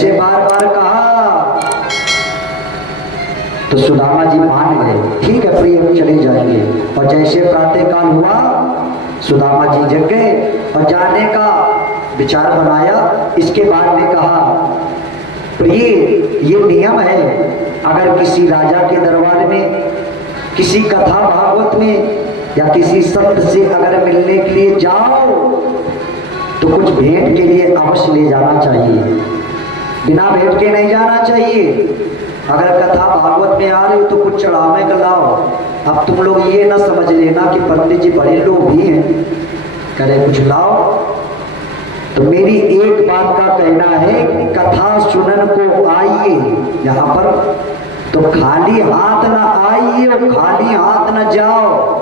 जैसे बार बार कहा तो सुदामा जी मान गए, ठीक है प्रिय हम चले जाएंगे। और जैसे प्रातःकाल हुआ सुदामा जी जग गए और जाने का विचार बनाया। इसके बाद में कहा, प्रिय ये नियम है, अगर किसी राजा के दरबार में, किसी कथा भागवत में या किसी संत से अगर मिलने के लिए जाओ तो कुछ भेंट के लिए अवश्य ले जाना चाहिए, बिना भेंट के नहीं जाना चाहिए। अगर कथा भागवत में आ रही हो तो कुछ चढ़ावे का लाओ। अब तुम लोग ये ना समझ लेना कि पंडित जी बड़े लोग भी हैं, करे कुछ लाओ। तो मेरी एक बात का कहना है कि कथा सुनन को आइए यहाँ पर, तो खाली हाथ ना आइए और खाली हाथ ना जाओ।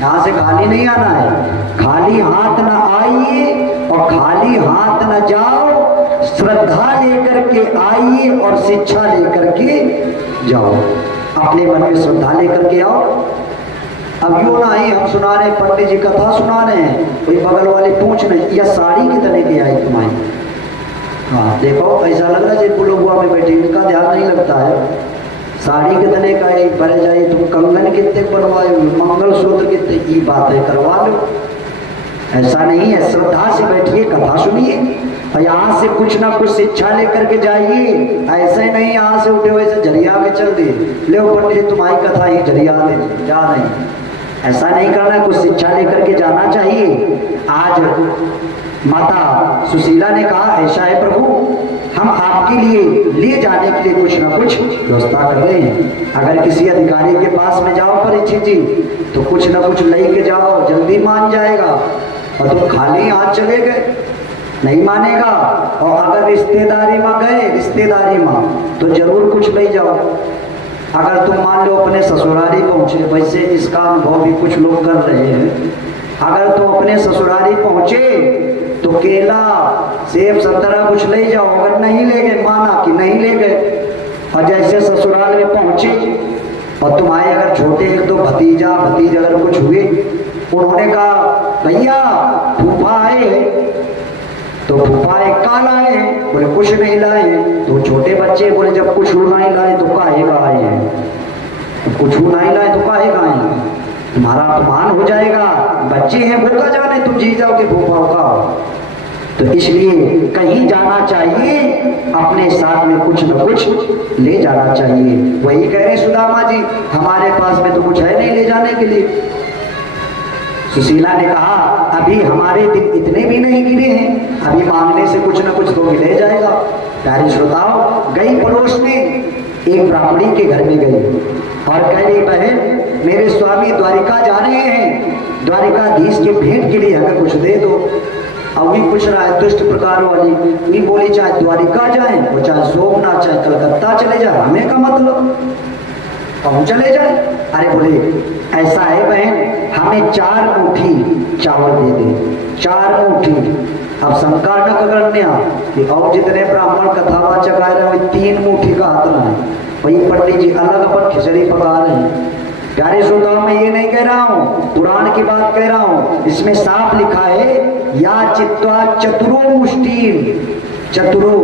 यहाँ से खाली नहीं आना है, खाली हाथ ना आइए और खाली हाथ ना जाओ। श्रद्धा लेकर के आइए और शिक्षा लेकर के जाओ। अपने मन में श्रद्धा लेकर के आओ। अब यूँ ना ही हम सुना रहे, पंडित जी कथा सुना रहे हैं, कोई बगल वाले पूछ रहे यह साड़ी कितने की आई तुम्हारी। हाँ देखो ऐसा लग रहा है जैसे बुलबुआ में बैठे, इनका ध्यान नहीं लगता है। साड़ी कितने का है, पहले जाइए तुम कंगन कितने बनवाए, मंगलसूत्र कितने की बातें करवा लो। ऐसा नहीं है, श्रद्धा से बैठिए, कथा सुनिए और यहाँ से कुछ ना कुछ शिक्षा लेकर के जाइए। ऐसे ही नहीं यहाँ से उठे हुए से जरिया में चल दिए, ले पंडित जी तुम्हारी कथा ही जरिया दे जा नहीं, ऐसा नहीं करना, कुछ शिक्षा लेकर के जाना चाहिए। आज माता सुशीला ने कहा, ऐसा है प्रभु, हम आपके लिए ले जाने के लिए कुछ ना कुछ व्यवस्था कर रहे हैं। अगर किसी अधिकारी के पास में जाओ परीक्षित जी, तो कुछ ना कुछ लेके जाओ, जल्दी मान जाएगा। और तुम खाली हाथ चले गए, नहीं मानेगा। और अगर रिश्तेदारी में गए, रिश्तेदारी में तो जरूर कुछ ले जाओ। अगर तुम मान लो अपने ससुराली पहुंचे, वैसे इसका अनुभव भी कुछ लोग कर रहे हैं, अगर तुम अपने ससुराली पहुंचे तो केला सेब संतरा कुछ ले जाओ। अगर नहीं ले गए, माना कि नहीं ले गए, और जैसे ससुराल में पहुंचे और तुम्हारे अगर छोटे एक दो भतीजा भतीज अगर कुछ हुए, उन्होंने कहा भैया फूफा आए, तो फूफा एक काल आए, बोले कुछ नहीं लाए। तो छोटे बच्चे बोले जब कुछ नहीं लाए तो काहे का आए हैं, कुछ नहीं लाए तो काहे का आए, तुम्हारा अपमान हो जाएगा, बच्चे हैं भूखा जाने, तुम जी जाओगे फूफा का। तो इसलिए कहीं जाना चाहिए, अपने साथ में कुछ न कुछ ले जाना चाहिए। वही कह रहे सुदामा जी, हमारे पास में तो कुछ है नहीं ले जाने के लिए। सुशीला ने कहा, अभी हमारे दिन इतने भी नहीं गिरे हैं, अभी मांगने से कुछ न कुछ तो मिले जाएगा। प्यारे श्रोताओ, गई पड़ोस में एक ब्राह्मणी के घर में गई और कह रही, बहन मेरे स्वामी द्वारिका जा रहे हैं, द्वारिकाधीश के भेंट के लिए हमें कुछ दे दो। अब भी पूछ रहा है दुष्ट प्रकार वाली, नहीं बोली चाहे द्वारिका जाए, वो चाहे सोमनाथ चाहे कलकत्ता चले जाए, हमें का मतलब, हम चले जाए। अरे बोले ऐसा है बहन, हमें 4 मुट्ठी चावल दे दे, 4 मुट्ठी। अब शंका न करना कि और जितने ब्राह्मण कथावाचक आए रहे 3 मुट्ठी का हाथ ना है, वही पंडित जी अलग अपन खिचड़ी पका रहे हैं। प्यारे श्रोताओं, मैं ये नहीं कह रहा हूँ, पुराण की बात कह रहा हूँ। इसमें साफ लिखा है, या चित्वा चतुरो मुष्टि, चतुरो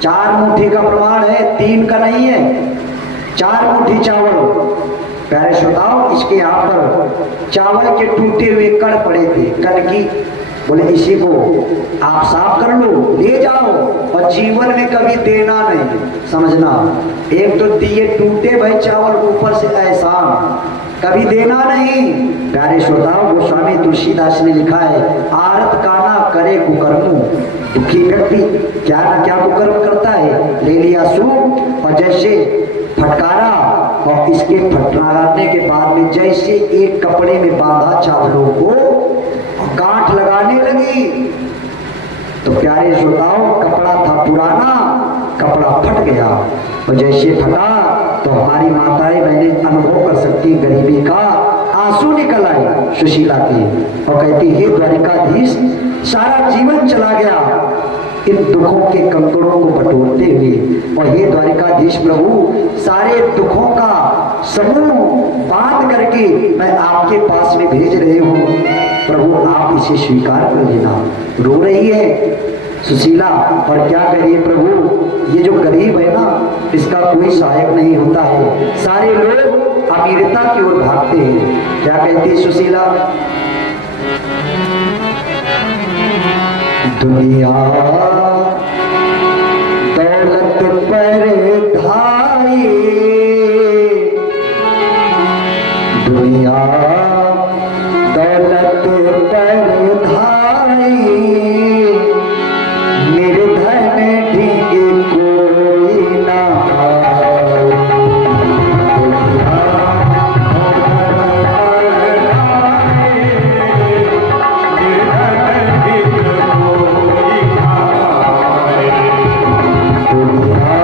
4 मुट्ठी का प्रमाण है, 3 का नहीं है, 4 मुट्ठी चावल। प्यारे श्रोताओं, इसके यहाँ पर चावल के टूटे हुए कण पड़े थे, कनकी। बोले इसी को आप साफ कर लो, ले जाओ और जीवन में कभी देना नहीं, समझना। एक तो दिए टूटे भाई चावल, ऊपर से एहसान, कभी देना नहीं। प्यारे श्रोताओं, गोस्वामी तुलसीदास ने लिखा है, आरत काना करे कुकर्म। दुखी व्यक्ति क्या ना क्या कुकर्म करता है, ले लिया सूप और जैसे फटकारा, और इसके फटकारने के बाद में जैसे एक कपड़े में बांधा चावलों को, गांठ लगाने लगी। तो प्यारे श्रोताओं, कपड़ा था पुराना, कपड़ा फट गया, और जैसे फटा तो हमारी माताएं बहनें अनुभव कर सकती गरीबी का, आंसू निकल आए सुशीला के और कहती, हे द्वारिकाधीश, सारा जीवन चला गया इन दुखों के कंकड़ों को बटोरते हुए, और हे द्वारिकाधीश प्रभु, सारे दुखों का समूह बांध करके मैं आपके पास में भेज रही हूँ, प्रभु आप इसे स्वीकार कर लेना। रो रही है सुशीला। और क्या करिए प्रभु, ये जो गरीब है ना, इसका कोई सहायक नहीं होता है, सारे लोग अमीरता की ओर भागते हैं। क्या कहती है सुशीला, दुनिया दौलत पर धाई, दुनिया दौलत पर धाई, निर्धन ढींगे कोई ना आए। दुनिया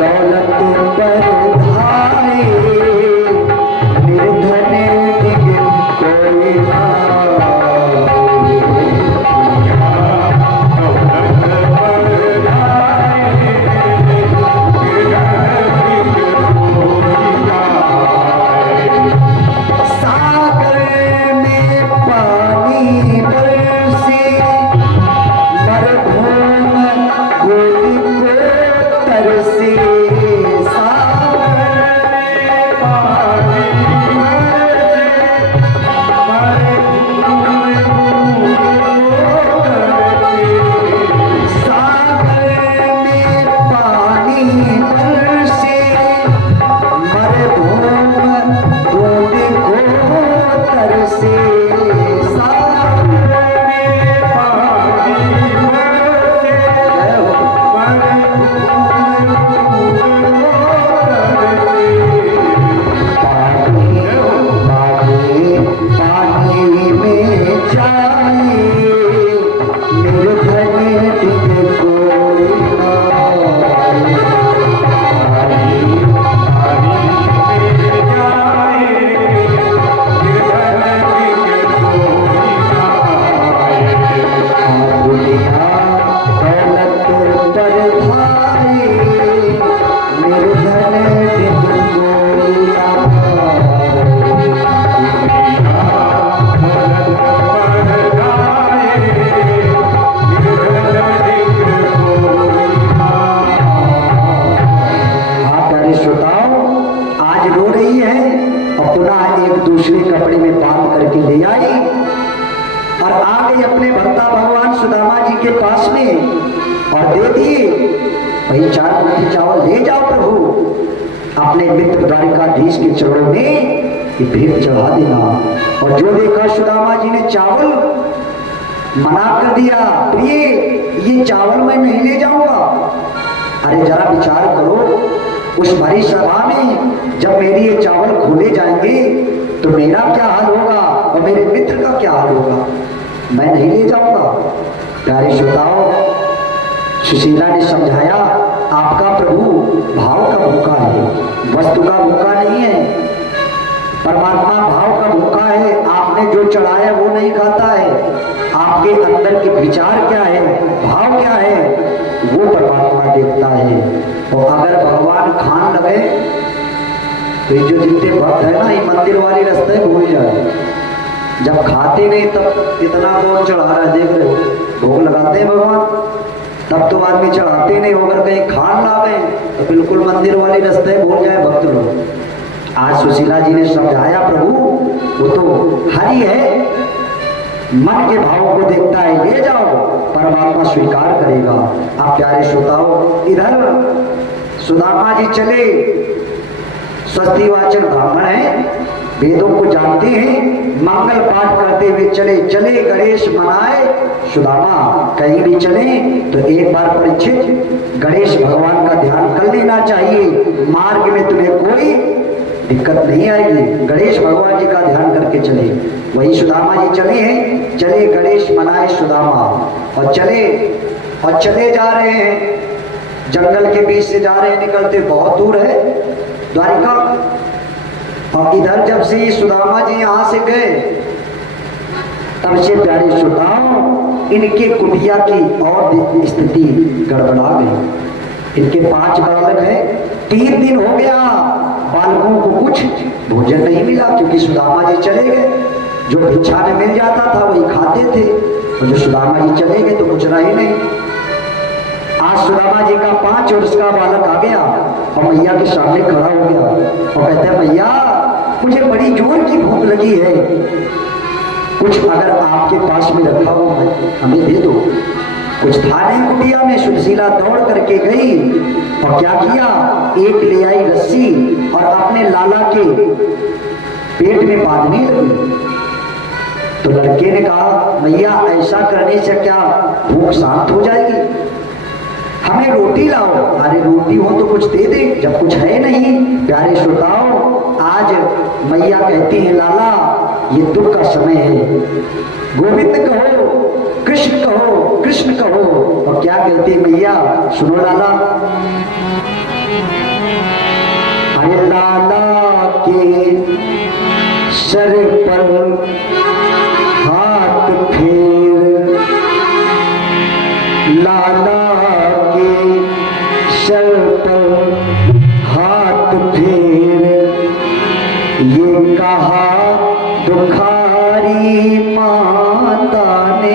दौलत पर धाई, निर्धन ढींगे कोई ना दूसरे कपड़े में बांध करके ले आई और आ गई अपने भक्ता भगवान सुदामा जी के पास में और दे दिए, भाई 4 मुट्ठी चावल ले जाओ प्रभु, अपने मित्र द्वारिकाधीश के चरणों में ये भेंट चढ़ा देना। और जो देखा सुदामा जी ने चावल, मना कर दिया, प्रिय ये चावल मैं नहीं ले जाऊंगा। अरे जरा विचार करो, उस भरी सभा में जब मेरी ये चावल खोले जाएंगे तो मेरा क्या हाल होगा और मेरे मित्र का क्या हाल होगा, मैं नहीं ले जाऊंगा। प्यारे श्रोताओं, सुशीला ने समझाया, आपका प्रभु भाव का भूखा है, वस्तु का भूखा नहीं है। परमात्मा भाव का भूखा है, आपने जो चढ़ाया वो नहीं खाता है। आपके अंदर के विचार क्या है, भाव क्या है, वो परमात्मा देखता है। और अगर भगवान खान लगे तो ये जो जितने भक्त है ना, ये मंदिर वाली रास्ते भूल जाए। जब खाते नहीं तब इतना कौन चढ़ा रहा है, देख रहे हो, भोग लगाते हैं भगवान, तब तो आदमी चढ़ाते नहीं। अगर कहीं खान लावे तो बिल्कुल मंदिर वाली रास्ते भूल जाए भक्त लोग। आज सुशीला जी ने समझाया, प्रभु वो तो हरि है, मन के भावों को देखता है, ले जाओ, परमात्मा स्वीकार करेगा। आप प्यारे श्रोताओ, इधर सुदामा जी चले, स्वस्तिवाचक ब्राह्मण है, वेदों को जानते हैं, मंगल पाठ करते हुए चले चले गणेश मनाए। सुदामा कहीं भी चले तो एक बार परीक्षित गणेश भगवान का ध्यान कर लेना चाहिए, मार्ग में तुम्हें कोई दिक्कत नहीं आएगी। गणेश भगवान जी का ध्यान करके चले। वही सुदामा जी चले हैं, चले गणेश मनाए सुदामा, और चले जा रहे हैं, जंगल के बीच से जा रहे हैं, निकलते बहुत दूर है द्वारिका। और इधर जब से सुदामा जी यहाँ से गए तब से प्यारे श्रोताओं, इनके कुटिया की और स्थिति गड़बड़ा गई। इनके 5 बालक हैं, 3 दिन हो गया बालकों को कुछ भोजन नहीं मिला, क्योंकि सुदामा जी चले गए। जो भिक्षा में मिल जाता था वही खाते थे। और जो सुदामा जी चले गए तो कुछ रहा ही नहीं। आज सुदामा जी का 5 वर्ष का बालक आ गया और मैया के सामने खड़ा हो गया और कहते हैं मैया मुझे बड़ी जोर की भूख लगी है, कुछ अगर आपके पास में रखा हो हमें दे दो। कुछ था नहीं कुटिया में। सुशीला दौड़ करके गई और क्या किया, एक ले आई रस्सी और अपने लाला के पेट में बांधने लगी। तो लड़के ने कहा मैया ऐसा करने से क्या भूख शांत हो जाएगी, हमें रोटी लाओ। अरे रोटी हो तो कुछ दे दे, जब कुछ है नहीं। प्यारे श्रोताओ, आज मैया कहती है लाला ये दुख का समय है, गोविंद कहो कृष्ण कहो कृष्ण कहो। और क्या कहती है मैया, सुनो लाला। अरे लाला के सर पर हाथ फेर, लाला के सर पर हाथ फेर, ये कहा दुखारी माता ने।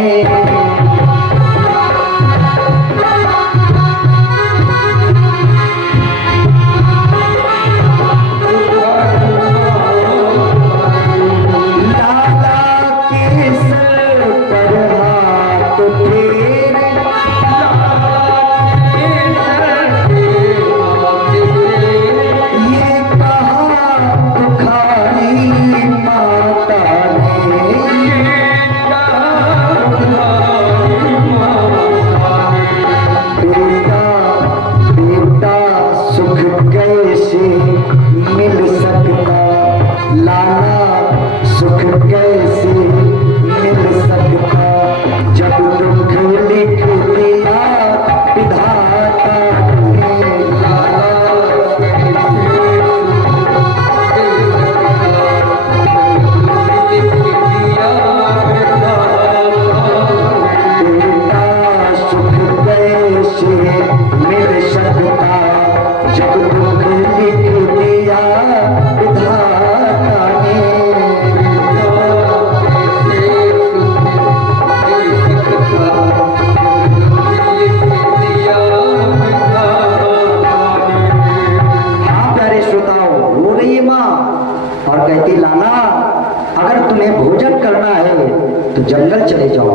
जंगल चले जाओ,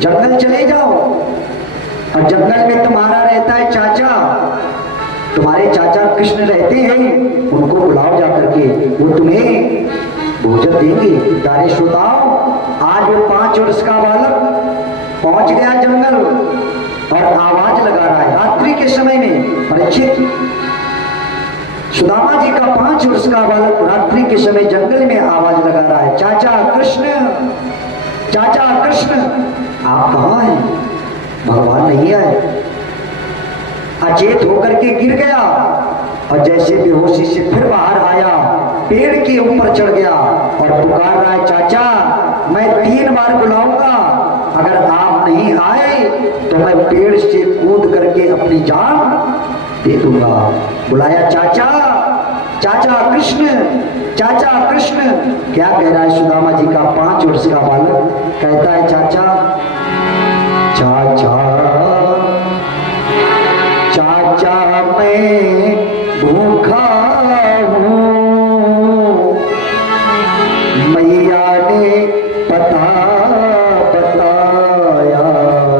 जंगल चले जाओ। और जंगल में तुम्हारा रहता है चाचा, तुम्हारे चाचा कृष्ण रहते हैं, उनको बुलाओ जाकर के, वो तुम्हें भोजन देंगे। प्यारे श्रोताओ, आज वो 5 वर्ष का बालक पहुंच गया जंगल और आवाज लगा रहा है रात्रि के समय में। परीक्षित, सुदामा जी का 5 वर्ष का बालक रात्रि के समय जंगल में आवाज लगा रहा है, चाचा कृष्ण, चाचा कृष्ण आप कहाँ हैं? भगवान नहीं आए। अचेत होकर के गिर गया और जैसे बेहोशी से फिर बाहर आया, पेड़ के ऊपर चढ़ गया और पुकार रहा है, चाचा मैं 3 बार बुलाऊंगा, अगर आप नहीं आए तो मैं पेड़ से कूद करके अपनी जान दे दूंगा। बुलाया चाचा, चाचा कृष्ण, चाचा कृष्ण। क्या कह रहा है सुदामा जी का 5 वर्ष का बालक? कहता है चाचा, चाचा चाचा मैं भूखा हूँ, मैया ने पता बताया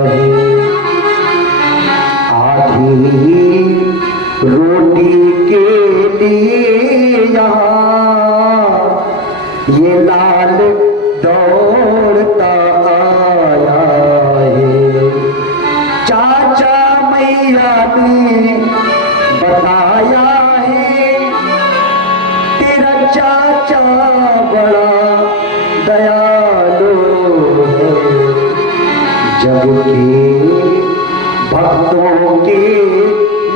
है, आधी रोटी के लिए यहाँ ये लाल दौड़ता आया है। चाचा मैया ने बताया है, तेरा चाचा बड़ा दयालु है, जग के भक्तों के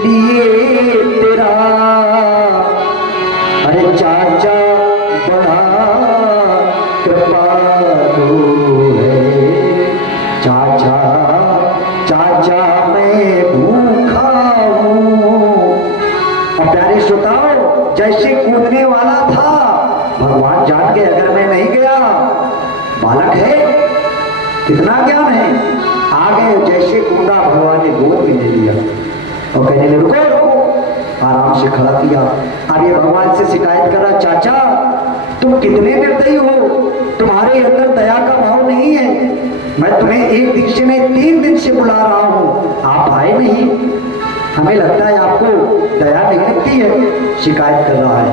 लिए तेरा, अरे चाचा बड़ा कृपालु है। चाचा चाचा मैं भूखा हूँ। और प्यारे श्रोताओ, जैसे कूदने वाला था, भगवान जान गए अगर मैं नहीं गया, बालक है कितना ज्ञान है। आ गए, जैसे कूदा भगवान ने गोद में ले लिया और कहने लगे रुको रुको, आराम से खड़ा किया। अब ये भगवान से शिकायत कर रहा, चाचा तुम कितने निर्दयी हो, तुम्हारे अंदर दया का भाव नहीं है। मैं तुम्हें एक दिन से नहीं 3 दिन से बुला रहा हूँ, आप आए नहीं। हमें लगता है आपको दया नहीं लगती है, शिकायत कर रहा है।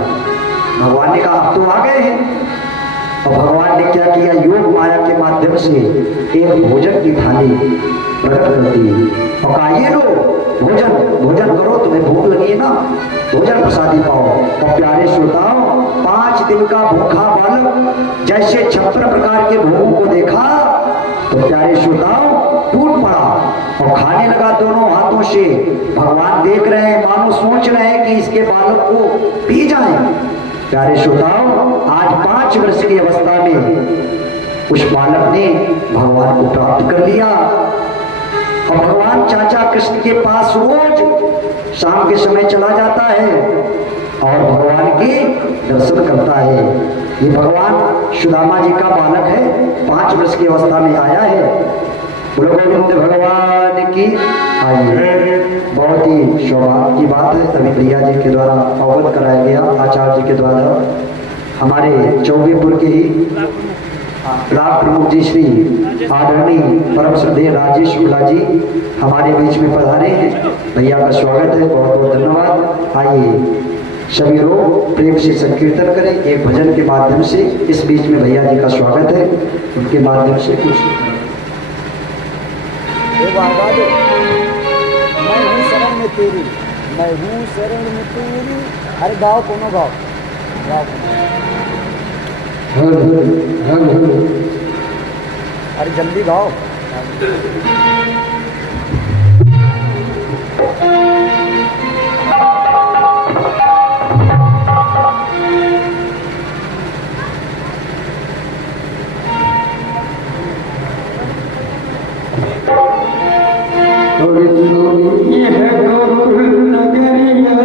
भगवान ने कहा अब तो आ गए हैं। और भगवान ने क्या किया, योग माया के माध्यम से एक भोजन की थाली प्रकट कर दी और कहा ये लो भोजन, भोजन करो, तुम्हें भूख लगी है ना, भोजन प्रसादी पाओ। और प्यारे श्रोताओं, 5 दिन का भूखा बालक जैसे 56 प्रकार के भोगों को देखा तो प्यारे श्रोताओं टूट पड़ा और खाने लगा दोनों हाथों से। भगवान देख रहे हैं, मानो सोच रहे हैं कि इसके बालक को पी जाए। प्यारे श्रोताओं, आज 5 वर्ष की अवस्था में उस बालक ने भगवान को प्राप्त कर लिया और भगवान चाचा कृष्ण के पास रोज शाम के समय चला जाता है और भगवान के दर्शन करता है। ये भगवान सुदामा जी का बालक है, 5 वर्ष की अवस्था में आया है। बोलो गोविंद भगवान की। आइए, बहुत ही सौभाग्य की बात है, तभी प्रिया जी के द्वारा अवगत कराया गया, आचार्य जी के द्वारा। हमारे चौबेपुर के ही राग प्रमुख जी श्री आदरणीय परम श्रद्धेय राजेश शुक्ला जी हमारे बीच में पधारे हैं। भैया का स्वागत है, बहुत बहुत धन्यवाद। आइए सभी लोग प्रेम से संकीर्तन करें एक भजन के माध्यम से। इस बीच में भैया जी का स्वागत है, उनके माध्यम से कुछ मैं हूँ शरण में तेरी, मैं हूँ शरण में तेरी। अरे गाओ कोनो गाओ, गाओ अरे जल्दी गाओ। ये है गोकुल नगरिया।